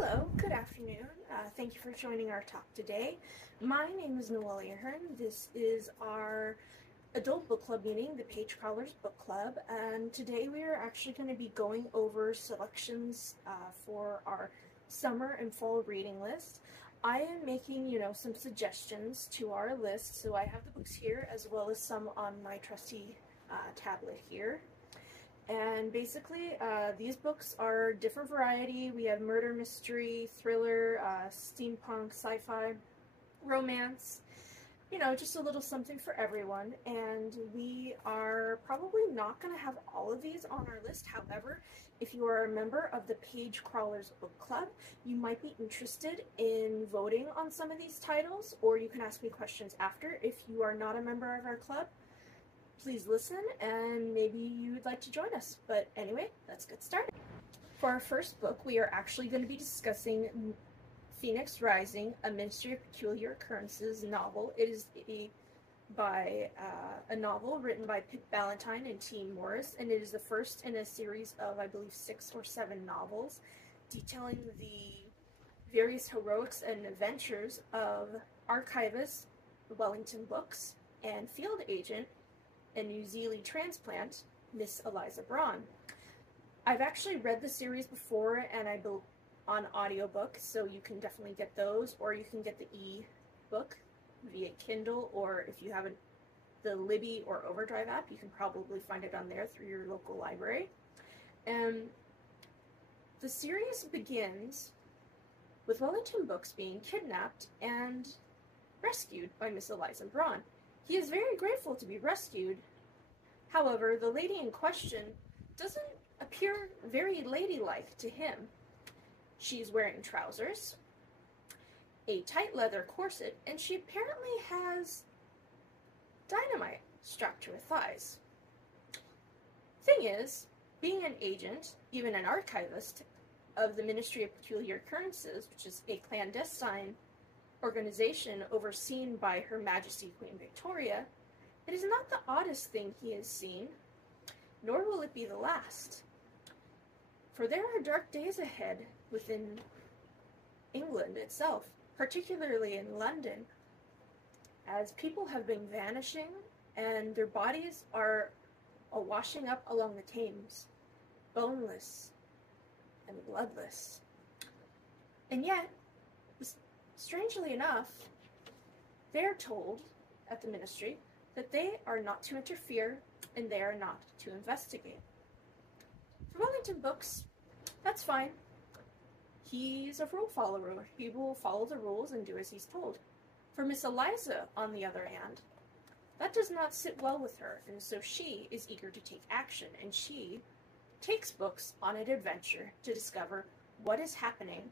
Hello, good afternoon. Thank you for joining our talk today. My name is Noell Ahern. This is our adult book club meeting, the Page Crawlers Book Club, and today we are actually going to be going over selections for our summer and fall reading list. I am making, some suggestions to our list, so I have the books here as well as some on my trusty tablet here. And basically, these books are different variety. We have murder, mystery, thriller, steampunk, sci-fi, romance, just a little something for everyone. And we are probably not going to have all of these on our list. However, if you are a member of the Page Crawlers Book Club, you might be interested in voting on some of these titles, or you can ask me questions after. If you are not a member of our club, please listen, and maybe you would like to join us. But anyway, let's get started. For our first book, we are actually going to be discussing Phoenix Rising, a Ministry of Peculiar Occurrences novel. It is a novel written by Pip Valentine and T. Morris, and it is the first in a series of, I believe, 6 or 7 novels detailing the various heroics and adventures of archivist Wellington Books and field agent and New Zealand transplant, Miss Eliza Braun. I've actually read the series before, and on audiobook, so you can definitely get those, or you can get the e-book via Kindle, or if you have the Libby or Overdrive app, you can probably find it on there through your local library. And the series begins with Wellington Books being kidnapped and rescued by Miss Eliza Braun. He is very grateful to be rescued. However, the lady in question doesn't appear very ladylike to him. She's wearing trousers, a tight leather corset, and she apparently has dynamite strapped to her thighs. Thing is, being an agent, even an archivist, of the Ministry of Peculiar Occurrences, which is a clandestine organization overseen by Her Majesty Queen Victoria, it is not the oddest thing he has seen, nor will it be the last. For there are dark days ahead within England itself, particularly in London, as people have been vanishing and their bodies are washing up along the Thames, boneless and bloodless. And yet, strangely enough, they're told at the ministry that they are not to interfere and they are not to investigate. For Wellington Books, that's fine. He's a rule follower. He will follow the rules and do as he's told. For Miss Eliza, on the other hand, that does not sit well with her, and so she is eager to take action, and she takes books on an adventure to discover what is happening,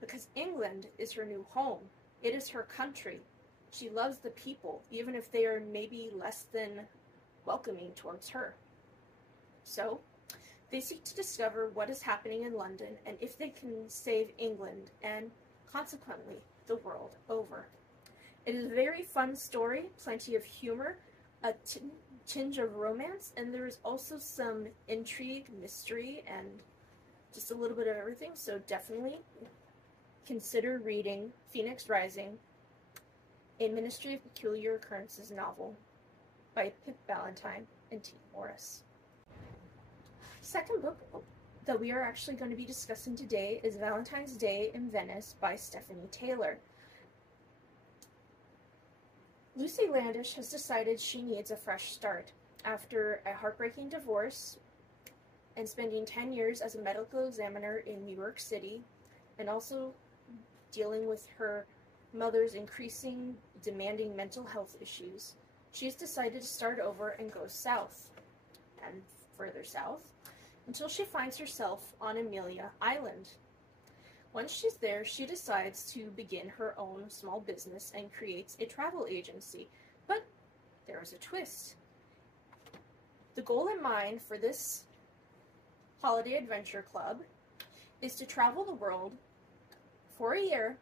because England is her new home. It is her country. She loves the people, even if they are maybe less than welcoming towards her. So, they seek to discover what is happening in London and if they can save England and, consequently, the world over. It is a very fun story, plenty of humor, a tinge of romance, and there is also some intrigue, mystery, and just a little bit of everything, so definitely consider reading Phoenix Rising, a Ministry of Peculiar Occurrences novel by Pip Valentine and T. Morris. Second book that we are actually going to be discussing today is Valentine's Day in Venice by Stephanie Taylor. Lucy Landish has decided she needs a fresh start after a heartbreaking divorce and spending 10 years as a medical examiner in New York City, and also dealing with her mother's increasing demanding mental health issues. She has decided to start over and go south, and further south, until she finds herself on Amelia Island. Once she's there, she decides to begin her own small business and creates a travel agency. But there is a twist. The goal in mind for this holiday adventure club is to travel the world for a year,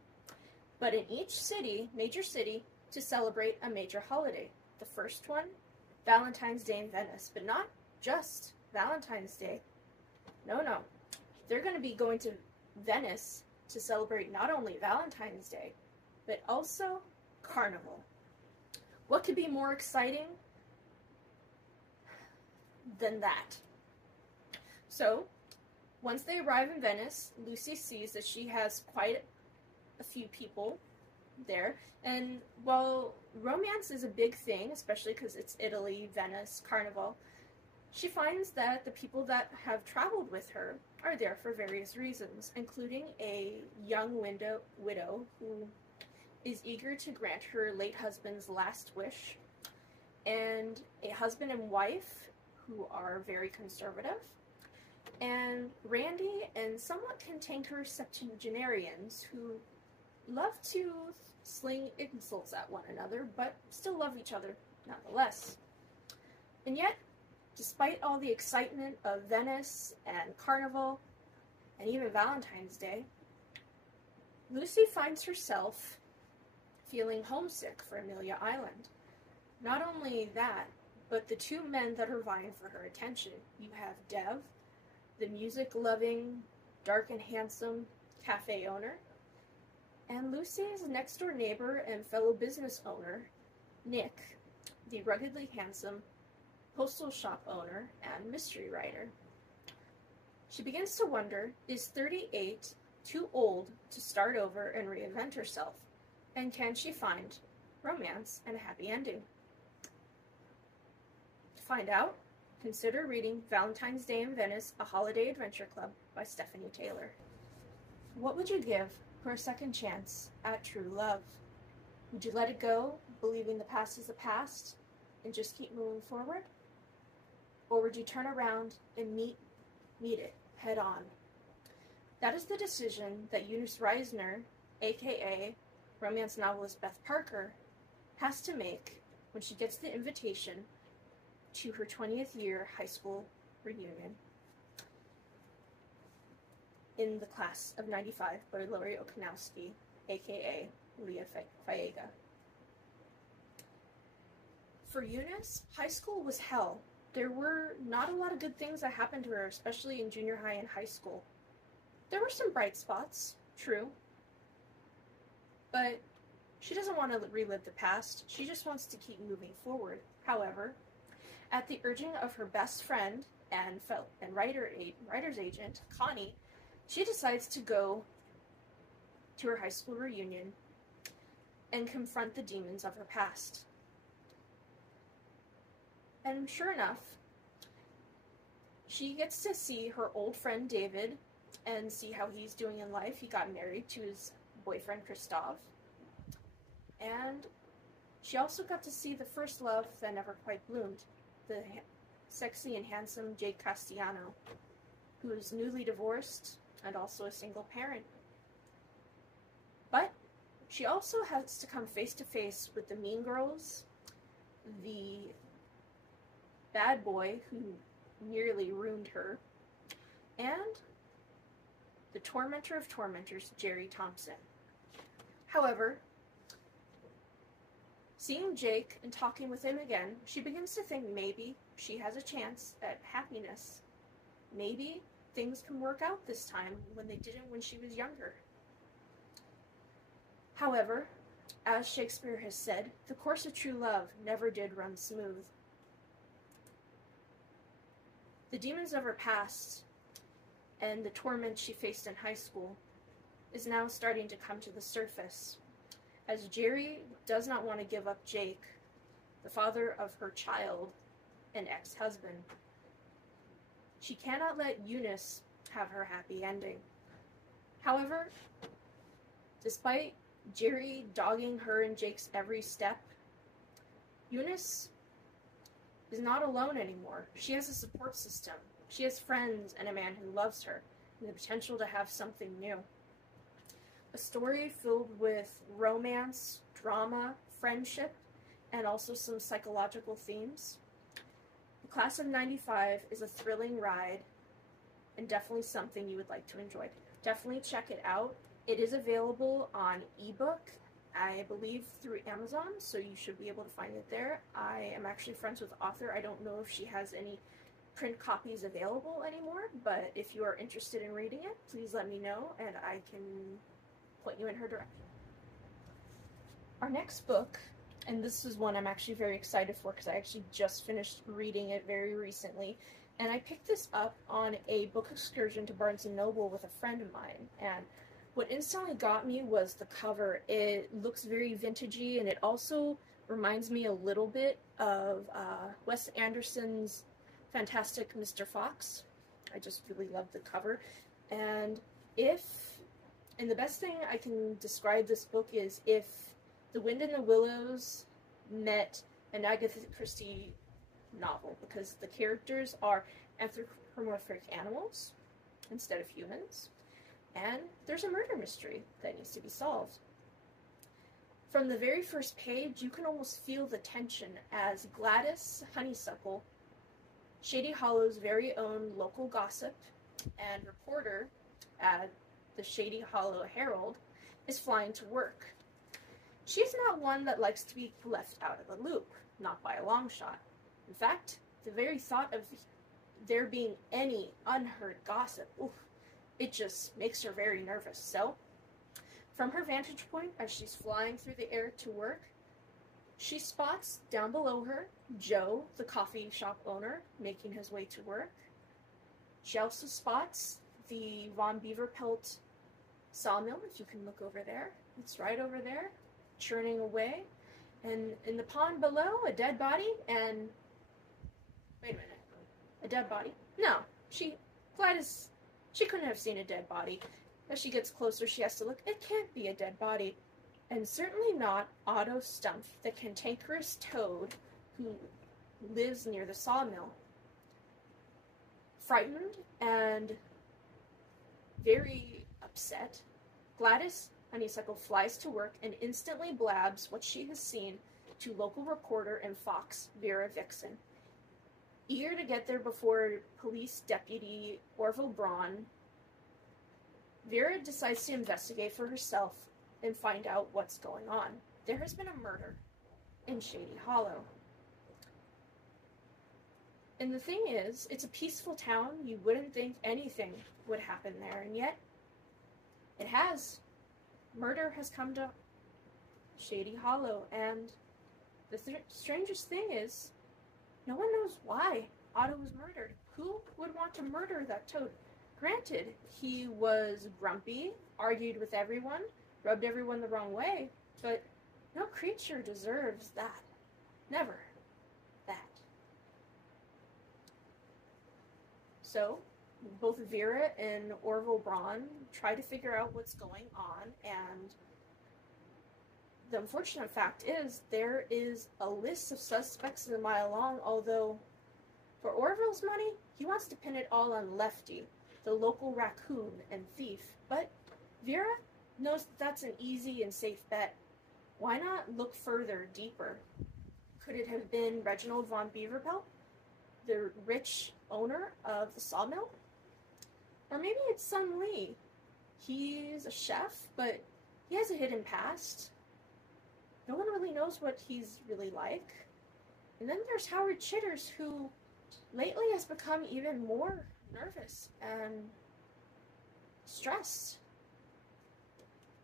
but in each city, major city, to celebrate a major holiday. The first one, Valentine's Day in Venice, but not just Valentine's Day. No. They're going to be going to Venice to celebrate not only Valentine's Day, but also Carnival. What could be more exciting than that? So, once they arrive in Venice, Lucy sees that she has quite a few people there, and while romance is a big thing, especially because it's Italy, Venice, Carnival, she finds that the people that have traveled with her are there for various reasons, including a young widow who is eager to grant her late husband's last wish, and a husband and wife who are very conservative, and Randy and somewhat cantankerous septuagenarians who love to sling insults at one another, but still love each other nonetheless. And yet, despite all the excitement of Venice and Carnival, and even Valentine's Day, Lucy finds herself feeling homesick for Amelia Island. Not only that, but the two men that are vying for her attention. You have Dev, the music-loving, dark and handsome cafe owner, and Lucy's next-door neighbor and fellow business owner, Nick, the ruggedly handsome postal shop owner and mystery writer. She begins to wonder, is 38 too old to start over and reinvent herself? And can she find romance and a happy ending? To find out, consider reading Valentine's Day in Venice, A Holiday Adventure Club by Stephanie Taylor. What would you give for a second chance at true love? Would you let it go, believing the past is the past, and just keep moving forward? Or would you turn around and meet it head on? That is the decision that Eunice Reisner, aka romance novelist Beth Parker, has to make when she gets the invitation to her 20th year high school reunion in the class of 95 by Lori Okanowski, aka Leah Faega. For Eunice, high school was hell. There were not a lot of good things that happened to her, especially in junior high and high school. There were some bright spots, true, but she doesn't want to relive the past. She just wants to keep moving forward. However, at the urging of her best friend and writer's agent, Connie, she decides to go to her high school reunion and confront the demons of her past. And sure enough, she gets to see her old friend David and see how he's doing in life. He got married to his boyfriend Christoph. And she also got to see the first love that never quite bloomed, the sexy and handsome Jake Castellano, who is newly divorced and also a single parent. But she also has to come face to face with the mean girls, the bad boy who nearly ruined her, and the tormentor of tormentors, Jerry Thompson. However, seeing Jake and talking with him again, she begins to think maybe she has a chance at happiness. Maybe things can work out this time when they didn't when she was younger. However, as Shakespeare has said, the course of true love never did run smooth. The demons of her past and the torment she faced in high school is now starting to come to the surface, as Jerry does not want to give up Jake, the father of her child and ex-husband. She cannot let Eunice have her happy ending. However, despite Jerry dogging her and Jake's every step, Eunice is not alone anymore. She has a support system. She has friends and a man who loves her, and the potential to have something new. A story filled with romance, drama, friendship, and also some psychological themes. The Class of 95 is a thrilling ride, and definitely something you would like to enjoy. Definitely check it out. It is available on ebook, I believe through Amazon, so you should be able to find it there. I am actually friends with the author. I don't know if she has any print copies available anymore, but if you are interested in reading it, please let me know and I can point you in her direction. Our next book, and this is one I'm actually very excited for because I actually just finished reading it very recently, and I picked this up on a book excursion to Barnes & Noble with a friend of mine, and what instantly got me was the cover. It looks very vintagey, and it also reminds me a little bit of Wes Anderson's Fantastic Mr. Fox. I just really love the cover. And the best thing I can describe this book is if The Wind in the Willows met an Agatha Christie novel, because the characters are anthropomorphic animals instead of humans, and there's a murder mystery that needs to be solved. From the very first page, you can almost feel the tension as Gladys Honeysuckle, Shady Hollow's very own local gossip and reporter at the Shady Hollow Herald, is flying to work. She's not one that likes to be left out of the loop, not by a long shot. In fact, the very thought of there being any unheard gossip, it just makes her very nervous. So, from her vantage point as she's flying through the air to work, she spots down below her Joe, the coffee shop owner, making his way to work. She also spots the Von Beaverpelt sawmill, if you can look over there. It's right over there, churning away. And in the pond below, a dead body, and... Wait a minute. A dead body? No. Gladys, she couldn't have seen a dead body. As she gets closer, she has to look. It can't be a dead body. And certainly not Otto Stumpf, the cantankerous toad who lives near the sawmill. Frightened and very upset, Gladys Honeysuckle flies to work and instantly blabs what she has seen to local reporter and fox Vera Vixen. Eager to get there before police deputy Orville Braun, Vera decides to investigate for herself and find out what's going on. There has been a murder in Shady Hollow. And the thing is, it's a peaceful town. You wouldn't think anything would happen there, and yet it has. Murder has come to Shady Hollow, and the strangest thing is, no one knows why Otto was murdered. Who would want to murder that toad? Granted, he was grumpy, argued with everyone, rubbed everyone the wrong way, but no creature deserves that. Never that. So, both Vera and Orville Braun try to figure out what's going on, and the unfortunate fact is there is a list of suspects a mile long, although for Orville's money, he wants to pin it all on Lefty, the local raccoon and thief. But Vera knows that's an easy and safe bet. Why not look further, deeper? Could it have been Reginald Von Beaverpelt, the rich owner of the sawmill? Or maybe it's Sun Lee. He's a chef, but he has a hidden past. No one really knows what he's really like. And then there's Howard Chitters, who lately has become even more nervous and stressed.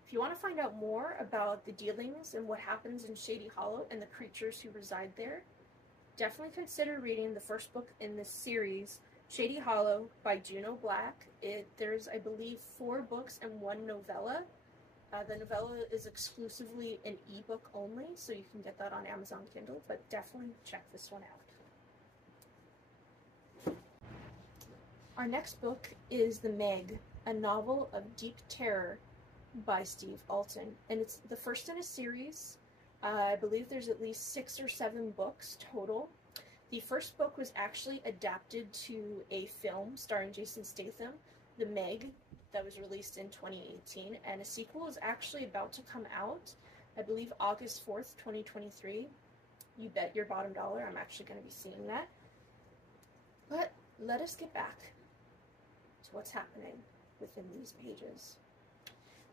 If you want to find out more about the dealings and what happens in Shady Hollow and the creatures who reside there, definitely consider reading the first book in this series, Shady Hollow by Juno Black. There's, I believe, 4 books and 1 novella. The novella is exclusively an ebook only, so you can get that on Amazon Kindle, but definitely check this one out. Our next book is The Meg, a novel of deep terror by Steve Alten, and it's the first in a series. I believe there's at least 6 or 7 books total. The first book was actually adapted to a film starring Jason Statham, The Meg, that was released in 2018, and a sequel is actually about to come out, I believe August 4th, 2023. You bet your bottom dollar I'm actually going to be seeing that. But let us get back to what's happening within these pages.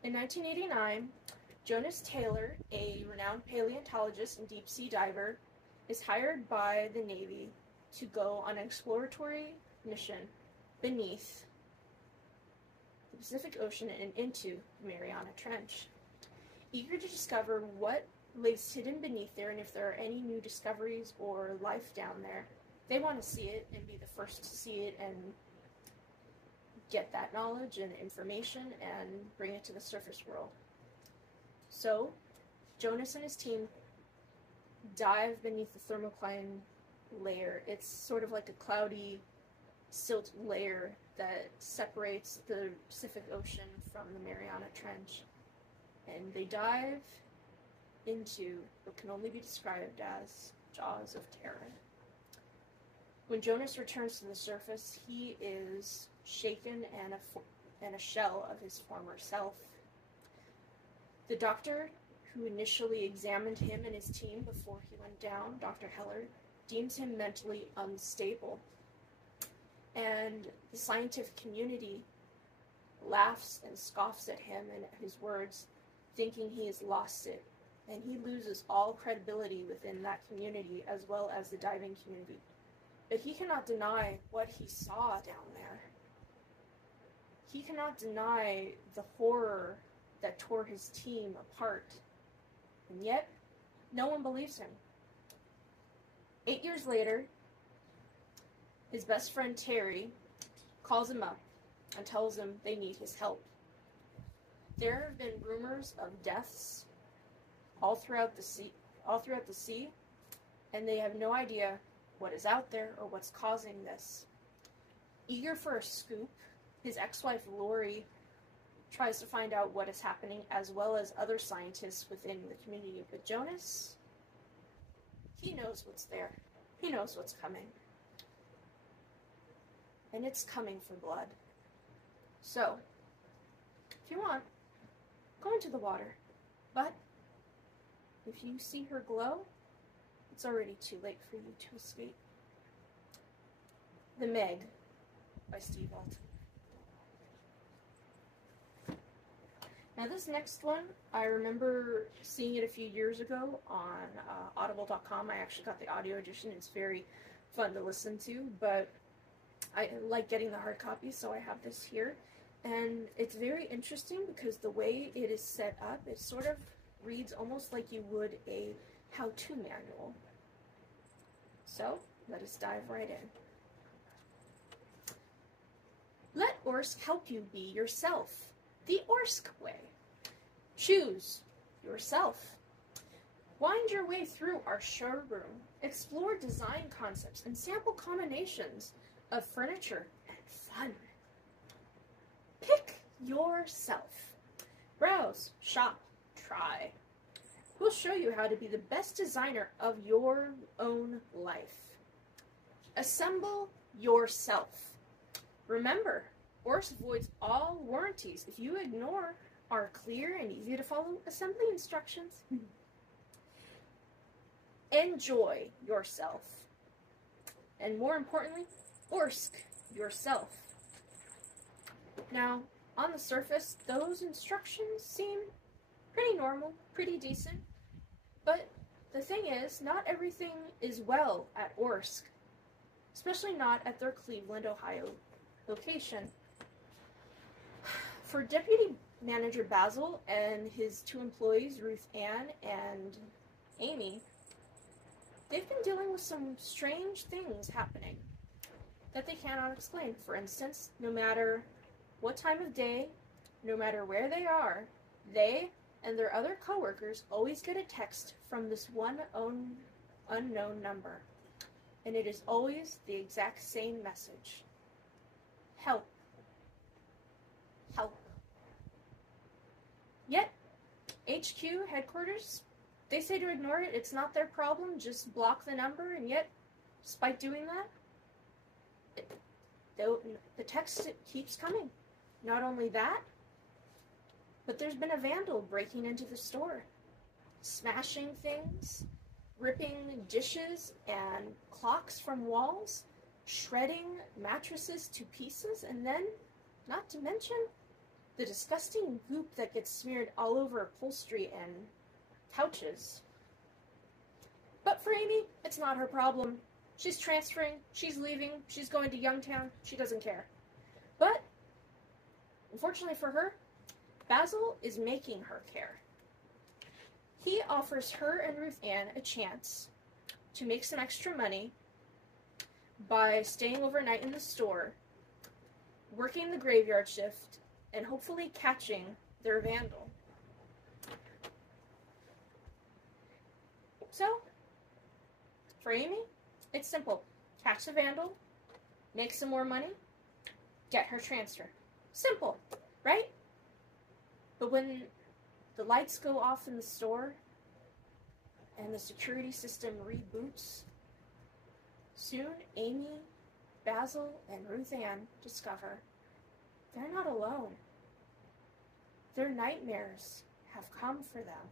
In 1989, Jonas Taylor, a renowned paleontologist and deep-sea diver, is hired by the Navy to go on an exploratory mission beneath the Pacific Ocean and into the Mariana Trench. Eager to discover what lays hidden beneath there and if there are any new discoveries or life down there, they want to see it and be the first to see it and get that knowledge and information and bring it to the surface world. So, Jonas and his team dive beneath the thermocline layer. It's sort of like a cloudy silt layer that separates the Pacific Ocean from the Mariana Trench. And they dive into what can only be described as jaws of terror. When Jonas returns to the surface, he is shaken and a shell of his former self. The doctor who initially examined him and his team before he went down, Dr. Heller, deems him mentally unstable. And the scientific community laughs and scoffs at him and at his words, thinking he has lost it. And he loses all credibility within that community as well as the diving community. But he cannot deny what he saw down there. He cannot deny the horror that tore his team apart. And yet, no one believes him. 8 years later, his best friend Terry calls him up and tells him they need his help. There have been rumors of deaths all throughout the sea, and they have no idea what is out there or what's causing this. Eager for a scoop, his ex-wife Lori tries to find out what is happening, as well as other scientists within the community. But Jonas, he knows what's there. He knows what's coming. And it's coming for blood. So, if you want, go into the water. But if you see her glow, it's already too late for you to escape. The Meg by Steve Alten. Now this next one, I remember seeing it a few years ago on audible.com. I actually got the audio edition. It's very fun to listen to, but I like getting the hard copy, so I have this here. And it's very interesting because the way it is set up, it sort of reads almost like you would a how-to manual. So, let us dive right in. Let Orsk help you be yourself. The Orsk way. Choose yourself. Wind your way through our showroom. Explore design concepts and sample combinations of furniture and fun. Pick yourself. Browse, shop, try. We'll show you how to be the best designer of your own life. Assemble yourself. Remember, Orsk voids all warranties if you ignore our clear and easy to follow assembly instructions. Enjoy yourself. And more importantly, Orsk yourself. Now, on the surface, those instructions seem pretty normal, pretty decent. But the thing is, not everything is well at Orsk, especially not at their Cleveland, Ohio location. For Deputy Manager Basil and his two employees, Ruth Ann and Amy, they've been dealing with some strange things happening that they cannot explain. For instance, no matter what time of day, no matter where they are, they and their other coworkers always get a text from this one unknown number. And it is always the exact same message. Help. Help. Yet, HQ headquarters, they say to ignore it. It's not their problem. Just block the number. And yet, despite doing that, the text keeps coming. Not only that, but there's been a vandal breaking into the store, smashing things, ripping dishes and clocks from walls, shredding mattresses to pieces, and then, not to mention, the disgusting goop that gets smeared all over upholstery and couches. But for Amy, it's not her problem. She's transferring, she's leaving, she's going to Youngtown, she doesn't care. But, unfortunately for her, Basil is making her care. He offers her and Ruth Ann a chance to make some extra money by staying overnight in the store, working the graveyard shift, and hopefully catching their vandal. So, for Amy, it's simple. Catch the vandal, make some more money, get her transfer. Simple, right? But when the lights go off in the store and the security system reboots, soon Amy, Basil, and Ruth Ann discover they're not alone. Their nightmares have come for them,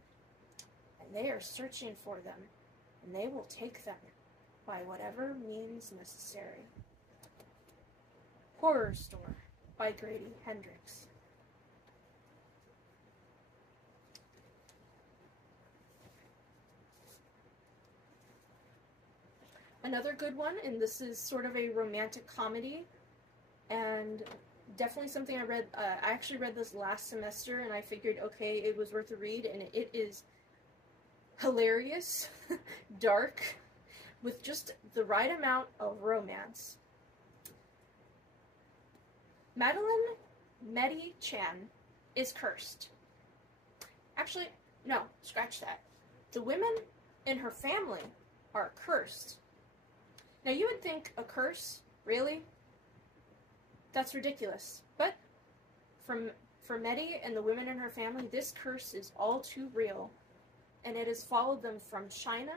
and they are searching for them, and they will take them by whatever means necessary. Horror Store by Grady Hendrix. Another good one, and this is sort of a romantic comedy, and definitely something I read. I actually read this last semester, and I figured, okay, it was worth a read, and it is hilarious, dark, with just the right amount of romance. Madeline Meddy Chan is cursed. Actually, no, scratch that. The women in her family are cursed. Now, you would think a curse? Really? That's ridiculous. But for Meddy and the women in her family, this curse is all too real. And it has followed them from China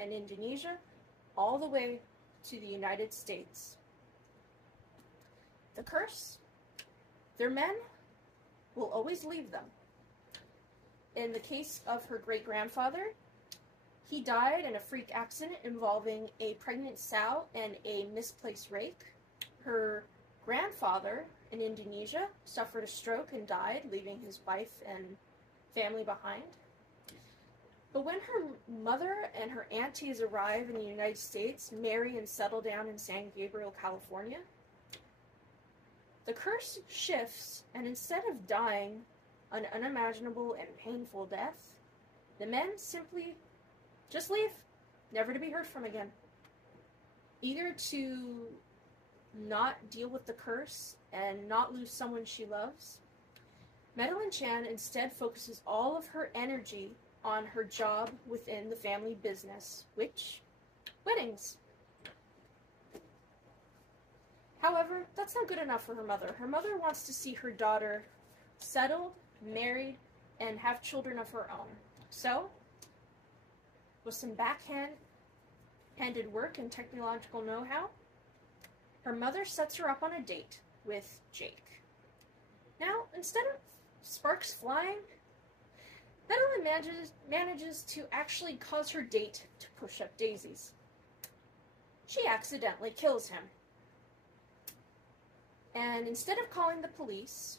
and Indonesia all the way to the United States. The curse? Their men will always leave them. In the case of her great-grandfather, he died in a freak accident involving a pregnant sow and a misplaced rake. Her grandfather in Indonesia suffered a stroke and died, leaving his wife and family behind. But when her mother and her aunties arrive in the United States, marry and settle down in San Gabriel, California, the curse shifts, and instead of dying an unimaginable and painful death, the men simply just leave, never to be heard from again. Either to not deal with the curse and not lose someone she loves, Madeline Chan instead focuses all of her energy on her job within the family business, which, weddings. However, that's not good enough for her mother. Her mother wants to see her daughter settled, married, and have children of her own. So, with some backhanded work and technological know-how, her mother sets her up on a date with Jake. Now, instead of sparks flying, Madeline manages to actually cause her date to push up daisies. She accidentally kills him. And instead of calling the police,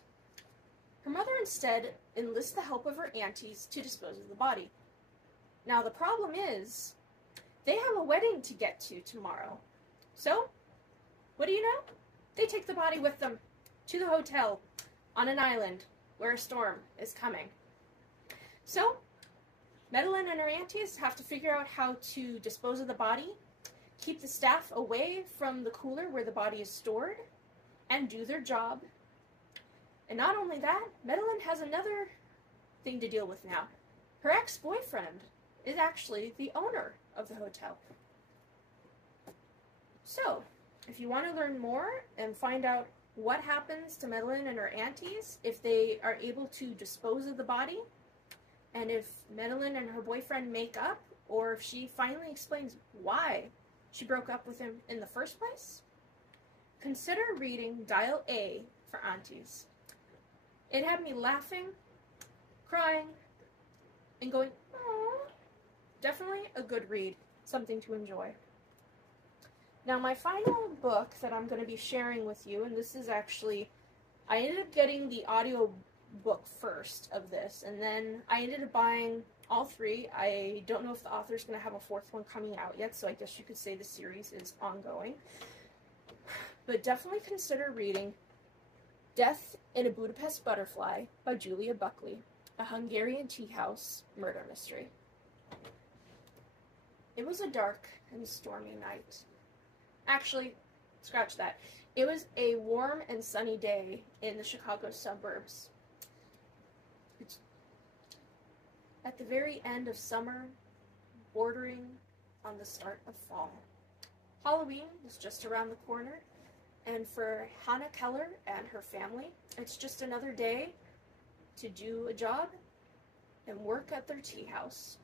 her mother instead enlists the help of her aunties to dispose of the body. Now, the problem is, they have a wedding to get to tomorrow. So, what do you know? They take the body with them to the hotel on an island where a storm is coming. So, Madeline and her aunties have to figure out how to dispose of the body, keep the staff away from the cooler where the body is stored, and do their job. And not only that, Madeline has another thing to deal with now. Her ex-boyfriend is actually the owner of the hotel. So, if you want to learn more and find out what happens to Madeline and her aunties if they are able to dispose of the body, and if Madeline and her boyfriend make up, or if she finally explains why she broke up with him in the first place, consider reading Dial A for Aunties. It had me laughing, crying, and going, aww. Definitely a good read, something to enjoy. Now, my final book that I'm going to be sharing with you, and this is actually, I ended up getting the audio book first of this, and then I ended up buying all three. I don't know if the author's going to have a fourth one coming out yet, so I guess you could say the series is ongoing. But definitely consider reading Death in a Budapest Butterfly by Julia Buckley, a Hungarian tea house murder mystery. It was a dark and stormy night. Actually, scratch that. It was a warm and sunny day in the Chicago suburbs. It's at the very end of summer, bordering on the start of fall. Halloween was just around the corner, and for Hannah Keller and her family, it's just another day to do a job and work at their tea house.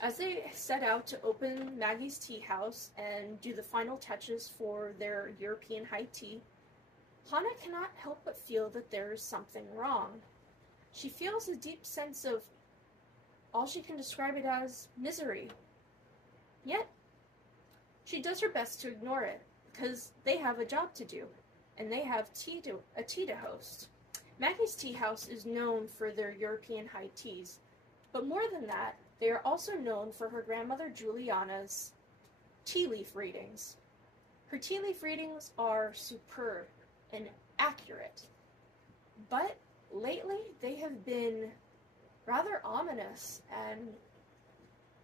As they set out to open Maggie's tea house and do the final touches for their European high tea, Hannah cannot help but feel that there is something wrong. She feels a deep sense of, all she can describe it as, misery. Yet, she does her best to ignore it, because they have a job to do, and they have a tea to host. Maggie's tea house is known for their European high teas, but more than that, they are also known for her grandmother Juliana's tea leaf readings. Her tea leaf readings are superb and accurate, but lately they have been rather ominous and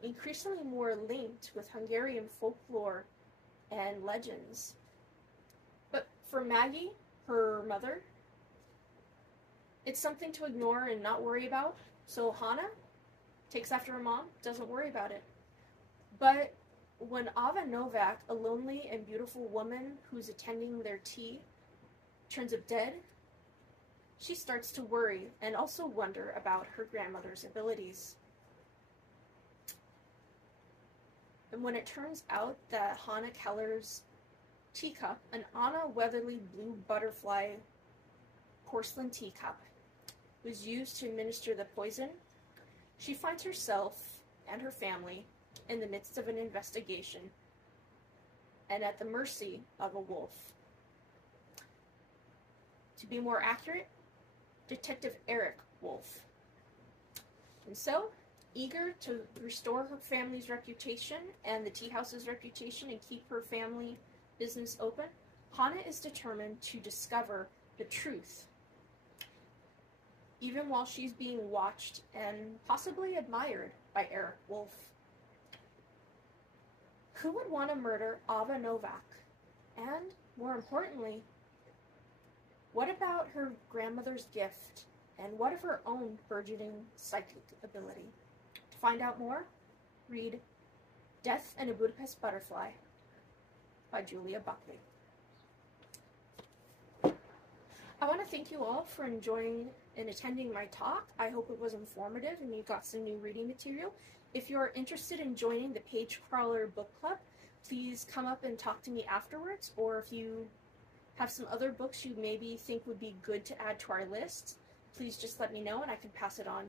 increasingly more linked with Hungarian folklore and legends. But for Maggie, her mother, it's something to ignore and not worry about. So Hannah takes after her mom, doesn't worry about it. But when Ava Novak, a lonely and beautiful woman who's attending their tea, turns up dead, she starts to worry and also wonder about her grandmother's abilities. And when it turns out that Hannah Keller's teacup, an Anna Weatherly Blue Butterfly porcelain teacup, was used to administer the poison, she finds herself and her family in the midst of an investigation and at the mercy of a wolf. To be more accurate, Detective Eric Wolf. And so, eager to restore her family's reputation and the tea house's reputation and keep her family business open, Hannah is determined to discover the truth, even while she's being watched and possibly admired by Eric Wolf. Who would want to murder Ava Novak? And, more importantly, what about her grandmother's gift? And what of her own burgeoning psychic ability? To find out more, read Death in a Budapest Butterfly by Julia Buckley. I want to thank you all for enjoying and attending my talk. I hope it was informative and you got some new reading material. If you're interested in joining the Page Crawler Book Club, please come up and talk to me afterwards, or if you have some other books you maybe think would be good to add to our list, please just let me know and I can pass it on